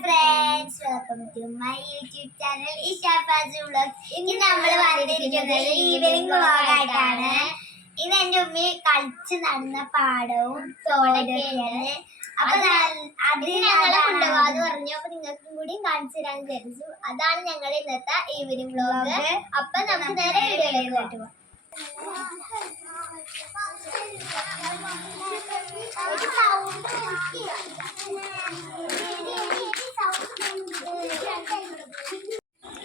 friends, welcome to my YouTube channel Isha Faz Vlogs. ഇന്ന് നമ്മൾ വന്നിരിക്കുന്നത് ഈവനിംഗ് വ്ലോഗ് ആയിട്ടാണ്. ഇന്ന് എൻ്റെ ഉമ്മി കളിച്ച് നടന്ന പാടവും തോടൊക്കെയാണ്. അപ്പൊ അതിന് ഞങ്ങളെ കൊണ്ടുപോകാന്ന് പറഞ്ഞു. അപ്പൊ നിങ്ങൾക്കും കൂടി കാണിച്ചു തരാൻ വിചാരിച്ചു. അതാണ് ഞങ്ങളുടെ ഇന്നത്തെ ഈവനിംഗ് വ്ലോഗ്. അപ്പൊ നമുക്ക് നേരെ വീഡിയോയിലേക്ക് പോകാം.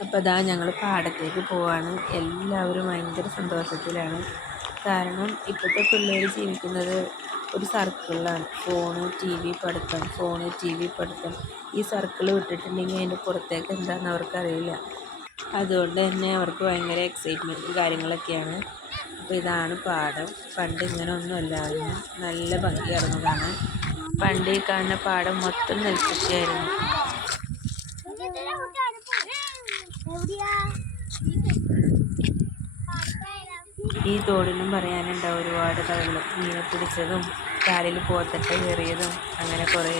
അപ്പോൾ ഇതാ ഞങ്ങൾ പാടത്തേക്ക് പോവാണ്. എല്ലാവരും ഭയങ്കര സന്തോഷത്തിലാണ്. കാരണം ഇപ്പോഴത്തെ പിള്ളേർ ജീവിക്കുന്നത് ഒരു സർക്കിളിലാണ്. ഫോണ് ടി വി പഠിത്തം, ഫോണ് ടി വി പഠിത്തം. ഈ സർക്കിൾ വിട്ടിട്ടുണ്ടെങ്കിൽ അതിൻ്റെ പുറത്തേക്ക് എന്താണെന്ന് അവർക്കറിയില്ല. അതുകൊണ്ട് തന്നെ അവർക്ക് ഭയങ്കര എക്സൈറ്റ്മെൻറ്റും കാര്യങ്ങളൊക്കെയാണ്. അപ്പോൾ ഇതാണ് പാടം. പണ്ട് ഇങ്ങനെ ഒന്നും അല്ലായിരുന്നു. നല്ല ഭംഗിയായിരുന്നു കാണാൻ. പണ്ട് ഈ കാണുന്ന പാടം മൊത്തം നെൽകൃഷിയായിരുന്നു. ഈ തോടിനും പറയാനുണ്ടാവും ഒരുപാട് കഥകൾ. മീനെ പിടിച്ചതും കാലിൽ പോത്തട്ട കയറിയതും അങ്ങനെ കുറേ.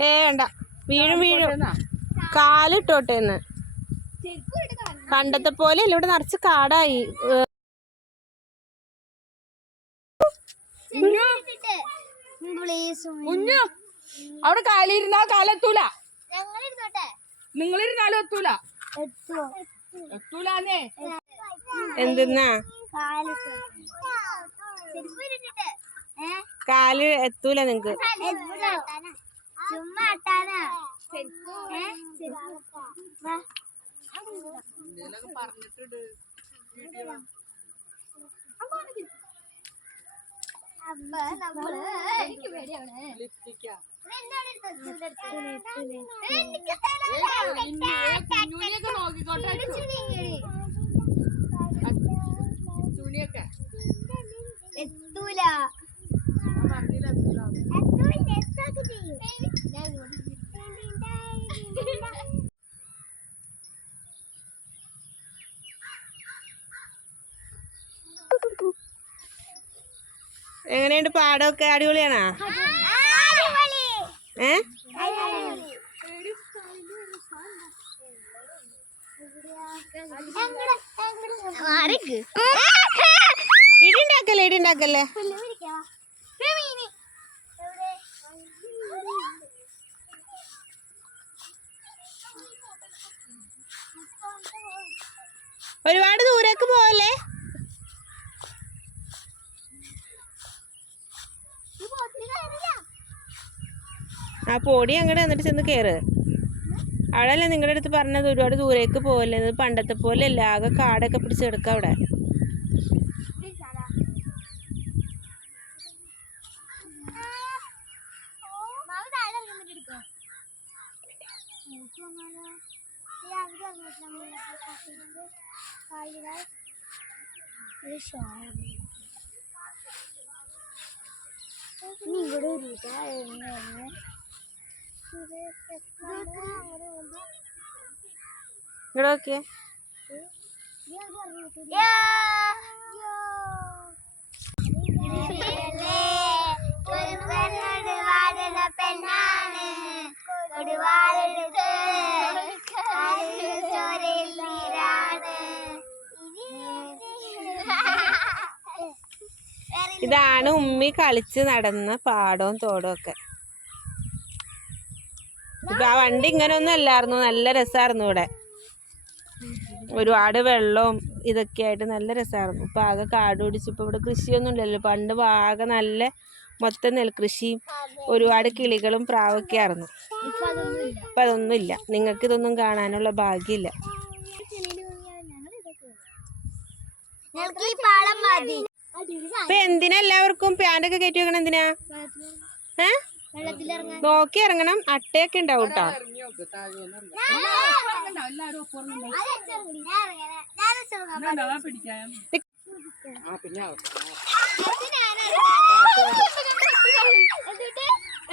വേണ്ട, വീഴും വീഴും. കാലിട്ടോട്ടെന്ന്. പണ്ടത്തെ പോലെ അല്ല, ഇവിടെ നിറച്ച് കാടായി. അവിടെ കാലിരുന്നാ കാലെത്തൂല. നിങ്ങളിരുന്നാലും എത്തൂല. എത്തൂലേ? എന്തെന്നാ കാല് എത്തൂല നിങ്ങക്ക്. എത്തൂല. എങ്ങനെയുണ്ട് പാടമൊക്കെ? അടിപൊളിയാണോ? ഇടിണ്ടാക്കല്ലേ, ഇടിണ്ടാക്കല്ലേ. ഒരുപാട് ദൂരേക്ക് പോവല്ലേ. ആ പൊടി അങ്ങോട്ട് എന്നിട്ട് ചെന്ന് കയറ്. അവിടെയല്ലേ നിങ്ങളുടെ അടുത്ത് പറഞ്ഞത് ഒരുപാട് ദൂരേക്ക് പോവല്ലേ. ഇത് പണ്ടത്തെ പോലെ അല്ല, ആകെ കാടൊക്കെ പിടിച്ചെടുക്കാം അവിടെ. ഇവിടെ നോക്കിയേ. ഇതാണ് ഉമ്മി കളിച്ച് നടന്ന പാടവും തോടും ഒക്കെ. ഇപ്പൊ ആ വണ്ടി ഇങ്ങനെ ഒന്നും അല്ലായിരുന്നു. നല്ല രസമായിരുന്നു ഇവിടെ. ഒരുപാട് വെള്ളവും ഇതൊക്കെ ആയിട്ട് നല്ല രസമായിരുന്നു. ഇപ്പൊ ആകെ കാട് പിടിച്ചിപ്പോ ഇവിടെ കൃഷിയൊന്നും ഇല്ലല്ലോ. പണ്ട് ആകെ നല്ല മൊത്തം നെൽകൃഷിയും ഒരുപാട് കിളികളും പ്രാവൊക്കെ ആയിരുന്നു. ഇപ്പൊ അതൊന്നുമില്ല. നിങ്ങൾക്ക് ഇതൊന്നും കാണാനുള്ള ഭാഗ്യമില്ല. ഇപ്പൊ എന്തിനാ എല്ലാവർക്കും പാൻ്റൊക്കെ കയറ്റി വെക്കണം? എന്തിനാ? നോക്കി ഇറങ്ങണം. അട്ടയൊക്കെ ഉണ്ടാവും കേട്ടോ.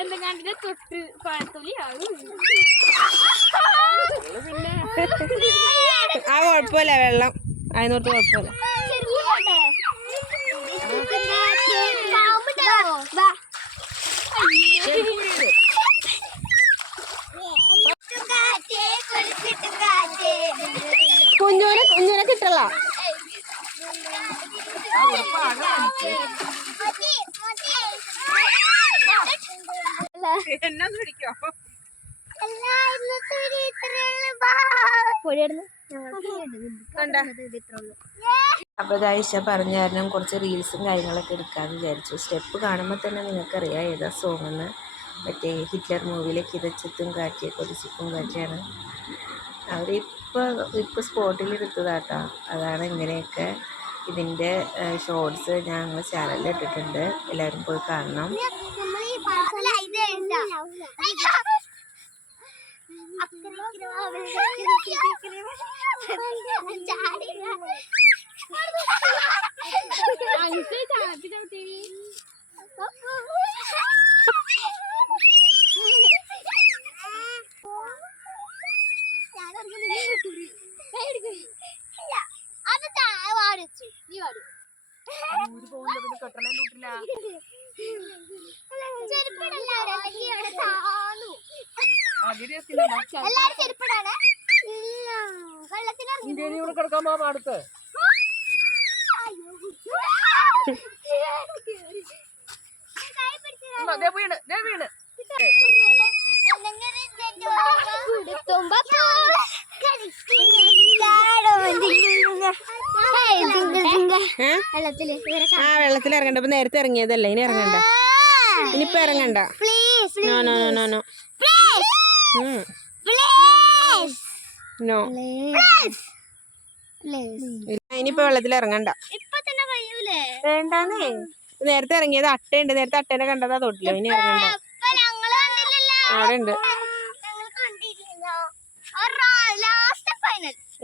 എന്തെങ്കിലും തൊട്ട് പഴത്തൊലി ആകും. ആ കുഴപ്പമില്ല, വെള്ളം അതിനോർത്ത് കുഴപ്പമില്ല. കുഞ്ഞൂനെ കിട്ടല്ല. എന്നാ പിടിക്കോ അപ്പോൾ ദായിഷ പറഞ്ഞ കാരണം കുറച്ച് റീൽസും കാര്യങ്ങളൊക്കെ എടുക്കാമെന്ന് വിചാരിച്ചു. സ്റ്റെപ്പ് കാണുമ്പോൾ തന്നെ നിങ്ങൾക്കറിയാം ഏതാ സോങ്ങെന്ന്. മറ്റേ ഹിറ്റ്ലർ മൂവിയിലെ കിതച്ചിത്തും കാറ്റിയെ കൊതിച്ചിത്തും കാറ്റിയാണ്. അവരിപ്പോൾ സ്പോട്ടിൽ എടുത്തതാട്ടോ. അതാണ് ഇങ്ങനെയൊക്കെ. ഇതിൻ്റെ ഷോർട്സ് ഞങ്ങൾ ചാനലിൽ ഇട്ടിട്ടുണ്ട്, എല്ലാവരും പോയി കാണണം. അടുത്ത് ആ വെള്ളത്തിൽ ഇറങ്ങണ്ട. ഇപ്പൊ നേരത്തെ ഇറങ്ങിയതല്ലേ, ഇനി ഇറങ്ങണ്ട. ഇനിയിപ്പൊ ഇറങ്ങണ്ട. No no no no no no. ഇനിയിപ്പൊ വെള്ളത്തിൽ ഇറങ്ങണ്ട. വേണ്ടാന്നേ. നേരത്തെ ഇറങ്ങിയത് അട്ടയുണ്ട്. നേരത്തെ അട്ടേനെ കണ്ടതാ തൊട്ടില്ല. ഇനി ഇറങ്ങണ്ട. അവിടെ ഉണ്ട്.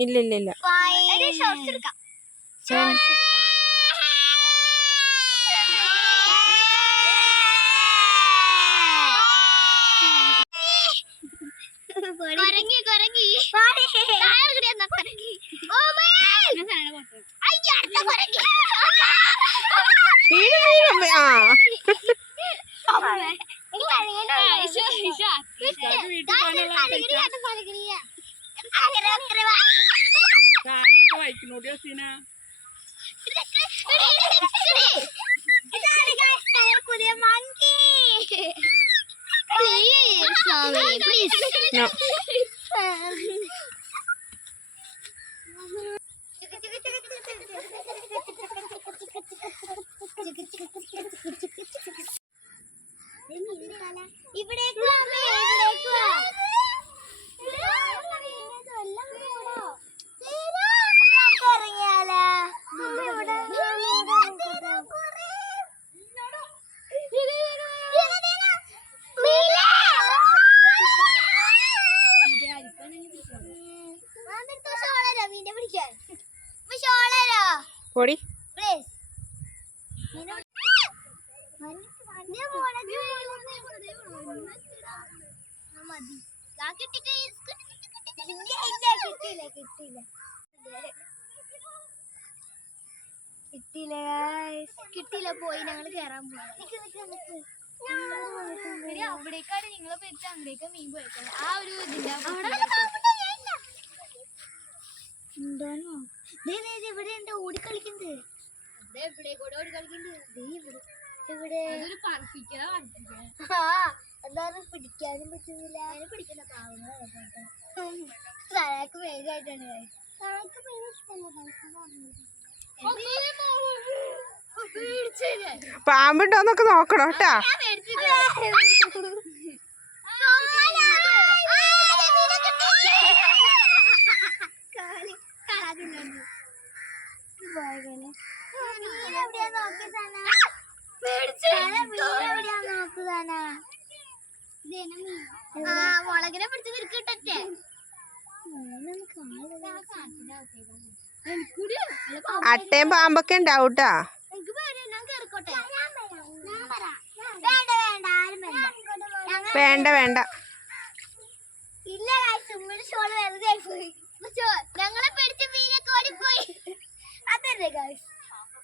ഇല്ല ഇല്ല ഇല്ല. പൊടി കിട്ടിയില്ല. പോയി ഞങ്ങൾ കേറാൻ പോയി. അവിടേക്കാണ് നിങ്ങളെ പറ്റി അങ്ങടേക്ക് മീൻ പോയേക്കണേ. ആ ഒരു എന്താണോ ഇവിടെ ഉണ്ട് ഓടിക്കളിക്കുന്നത്. എന്തായാലും പിടിക്കാനും പറ്റുന്നില്ല. പിടിക്കണ്ട പാവങ്ങളൊക്കെ വേഗമായിട്ടാണ്. പാമ്പുണ്ടോന്നൊക്കെ നോക്കണം കേട്ടാ. മുളകിനെ പിടിച്ച് തിരിക്കിട്ടെ. അട്ടയും പാമ്പൊക്കെ ഉണ്ടാവൂട്ടാ. വേണ്ട വേണ്ട വേണ്ട. ഇല്ല ഉമ്മയുടെ ഷോള് വെറുതെ പോയി ഞങ്ങളെ പിടിച്ച മീനൊക്കെ ഓടിപ്പോയി അതല്ലേ ഗൈസ്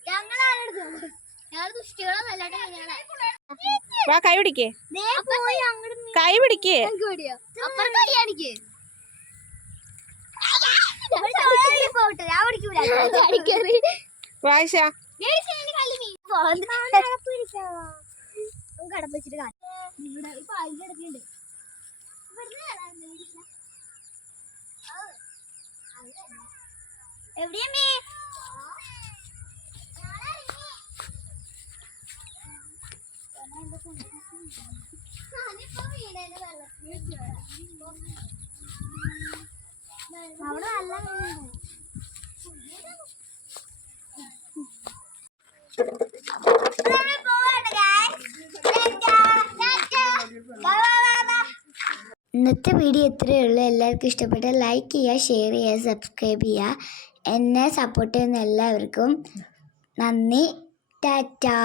ഞങ്ങൾ ദുഷ്ടികളൊന്നല്ലാണ്ട് വാ കൈ പിടിക്കേ കൈ പിടിക്കേ വായിഷ കടപ്പിച്ചിട്ട് ഇവിടെ ഇപ്പൊ അതിൽ കിടക്കുന്നുണ്ട് എവിടെയാ മീ അവിടെ നല്ല ഇന്നത്തെ വീഡിയോ ഇത്രയേ ഉള്ളൂ. എല്ലാവർക്കും ഇഷ്ടപ്പെട്ട ലൈക്ക് ചെയ്യുക, ഷെയർ ചെയ്യുക, സബ്സ്ക്രൈബ് ചെയ്യുക. എന്നെ സപ്പോർട്ട് ചെയ്യുന്ന എല്ലാവർക്കും നന്ദി. ടാറ്റാ.